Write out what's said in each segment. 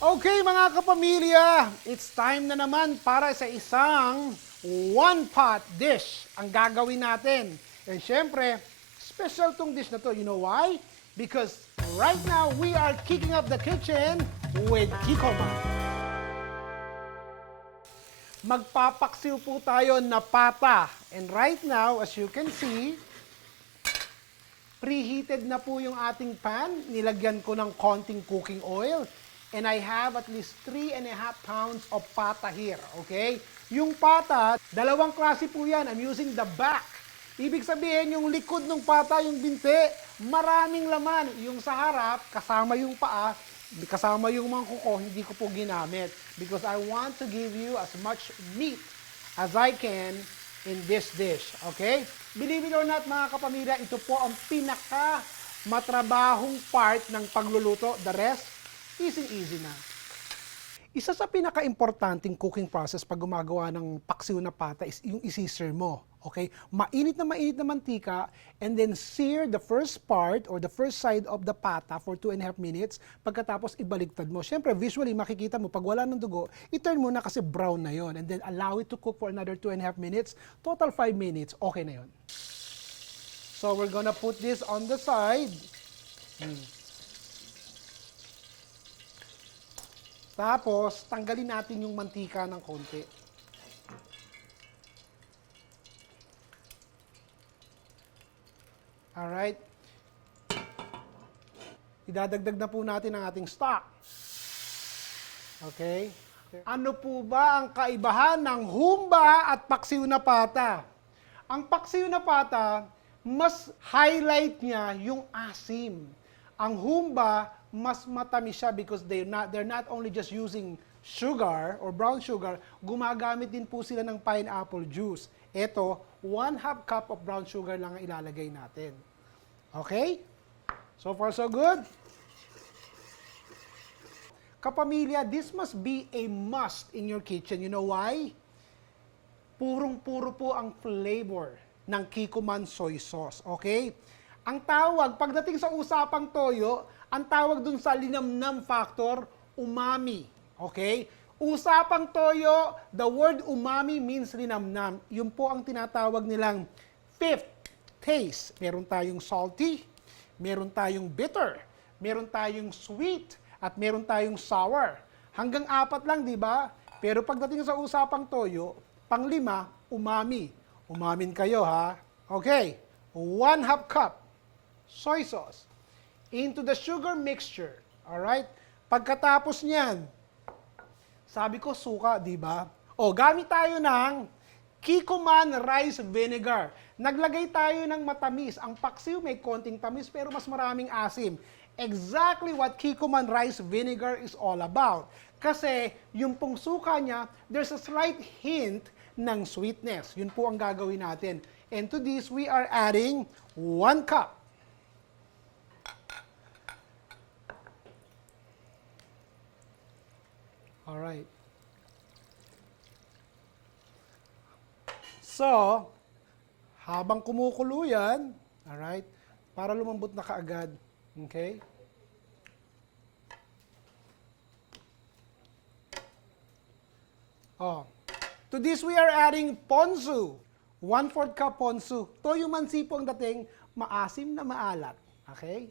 Okay mga kapamilya, it's time na naman para sa isang one-pot dish ang gagawin natin. And syempre, special tong dish na to. You know why? Because right now, we are kicking up the kitchen with Kikoma. Magpapaksiw po tayo na pata. And right now, as you can see, preheated na po yung ating pan. Nilagyan ko ng konting cooking oil. And I have at least 3.5 pounds of pata here, okay? Yung pata, dalawang klase po yan. I'm using the back. Ibig sabihin, yung likod ng pata, yung binte, maraming laman. Yung sa harap, kasama yung paa, kasama yung mangkuko, hindi ko po ginamit. Because I want to give you as much meat as I can in this dish, okay? Believe it or not, mga kapamilya, ito po ang pinaka matrabahong part ng pagluluto. The rest, easy na. Isa sa pinaka-importanting cooking process pag gumagawa ng paksiw na pata is yung isi-sear mo. Okay? Mainit na mantika and then sear the first part or the first side of the pata for 2.5 minutes. Pagkatapos ibaliktad mo. Siyempre, visually makikita mo pag wala ng dugo, i-turn mo na kasi brown na yon. And then allow it to cook for another 2.5 minutes. Total 5 minutes, okay na yon. So we're gonna put this on the side. Tapos, tanggalin natin yung mantika ng konti. Alright. Idadagdag na po natin ang ating stock. Okay. Ano po ba ang kaibahan ng humba at paksiw na pata? Ang paksiw na pata, mas highlight niya yung asim. Ang humba, mas matamis siya because they're not only just using sugar or brown sugar, gumagamit din po sila ng pineapple juice. Ito, 1/2 cup of brown sugar lang ang ilalagay natin. Okay? So far, so good? Kapamilya, this must be a must in your kitchen. You know why? Purong-puro po ang flavor ng Kikkoman soy sauce. Okay? Ang tawag, pagdating sa usapang toyo, ang tawag dun sa linamnam factor, umami. Okay? Usapang toyo, the word umami means linamnam. Yun po ang tinatawag nilang fifth taste. Meron tayong salty, meron tayong bitter, meron tayong sweet, at meron tayong sour. Hanggang 4 lang, di ba? Pero pagdating sa usapang toyo, pang-5, umami. Umamin kayo, ha? Okay. 1/2 cup soy sauce into the sugar mixture. Alright? Pagkatapos niyan, sabi ko suka, di ba? O, gamit tayo ng Kikkoman rice vinegar. Naglagay tayo ng matamis. Ang paksiw may konting tamis pero mas maraming asim. Exactly what Kikkoman rice vinegar is all about. Kasi yung pong suka niya, there's a slight hint ng sweetness. Yun po ang gagawin natin. And to this, we are adding 1 cup. Alright. So, habang kumukulo yan, alright, para lumambot na kaagad, okay? Oh. To this, we are adding ponzu. 1/4 cup ponzu. Toyo mansi po ang dating, maasim na maalat. Okay?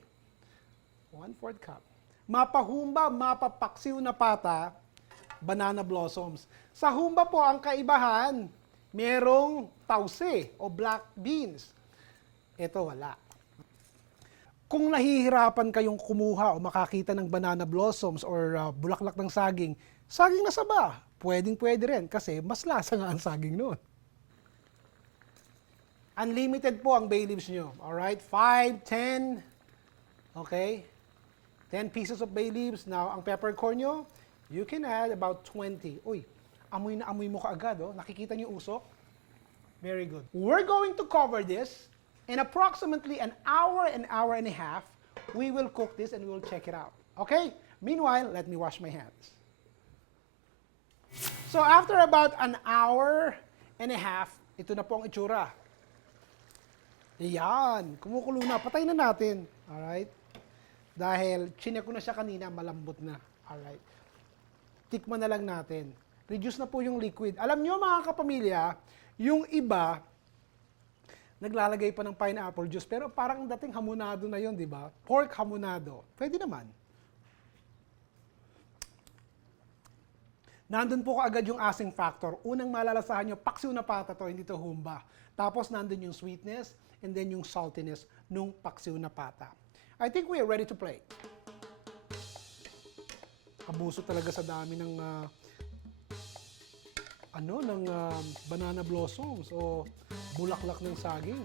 1/4 cup. Mapahumba, mapapaksiw na pata, banana blossoms. Sa humba po, ang kaibahan, merong tause o black beans. Ito wala. Kung nahihirapan kayong kumuha o makakita ng banana blossoms or bulaklak ng saging na saba, pwede rin kasi mas lasa nga ang saging noon. Unlimited po ang bay leaves nyo. Alright? 5, 10, okay? 10 pieces of bay leaves. Now, ang peppercorn nyo, you can add about 20. Uy, amoy na amoy mo kaagad, oh. Nakikita niyo usok? Very good. We're going to cover this in approximately an hour and a half. We will cook this and we will check it out. Okay? Meanwhile, let me wash my hands. So after about an hour and a half, ito na po ang itsura. Yan, kumukulo na. Patay na natin. Alright? Dahil chinek ko na siya kanina, malambot na. Alright? tikman na lang natin. Reduce na po yung liquid. Alam nyo mga kapamilya, yung iba, naglalagay pa ng pineapple juice, pero parang dating hamonado na yon, di ba? Pork hamonado. Pwede naman. Nandun po kaagad yung asing factor. Unang malalasahan nyo, paksiw na pata to, hindi to humba. Tapos nandun yung sweetness, and then yung saltiness nung paksiw na pata. I think we are ready to play. Abuso talaga sa dami ng banana blossoms o bulaklak ng saging.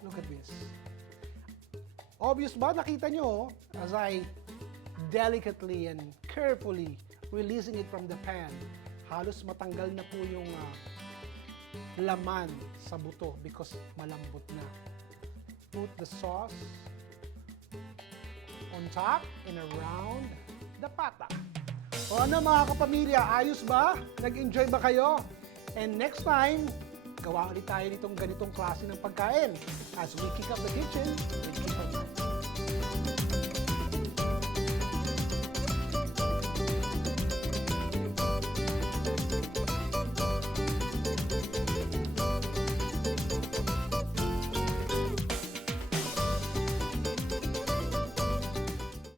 Look at this. Obvious ba? Nakita nyo, as I delicately and carefully releasing it from the pan, halos matanggal na po yung laman sa buto because malambot na. Put the sauce on top and around the pata. O ano mga kapamilya, ayos ba? Nag-enjoy ba kayo? And next time, gawa ulit tayo nitong ganitong klase ng pagkain as we kick up the kitchen with